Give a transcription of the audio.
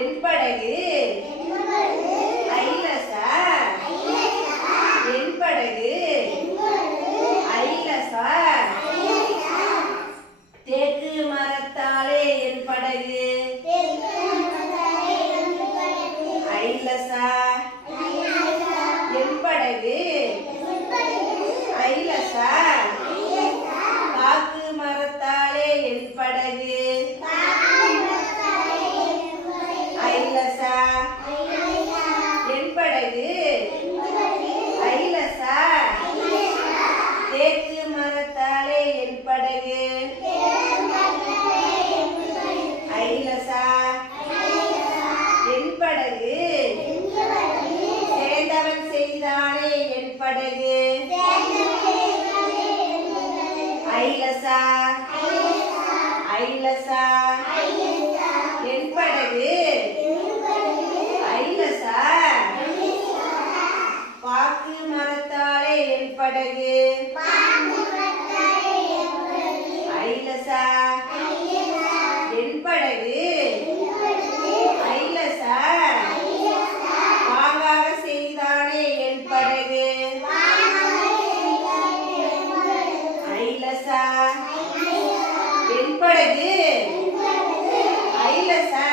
என் படகு ஐலசா என் படகு ஐலசா தேக்கு மரத்தாலே என் படகு ஐலசா என் படகு ஐலசா பாக்கு மரத்தாலே என் படகு ஐலசா என் படகு ஐலசா தேக்கு மரத்தாலே என் படகு ஐலசா என் படகு சேர்ந்தவன் செய்தானே என் படகு ஐலசா ஐலசா என் படகு ஐலசா பாக்கு மரத்தாலே என் படகு ஐலசா என் படகு ஐலசா பாங்காக செய்தானே என் படகு ஐலசா என் படகு ஐலசா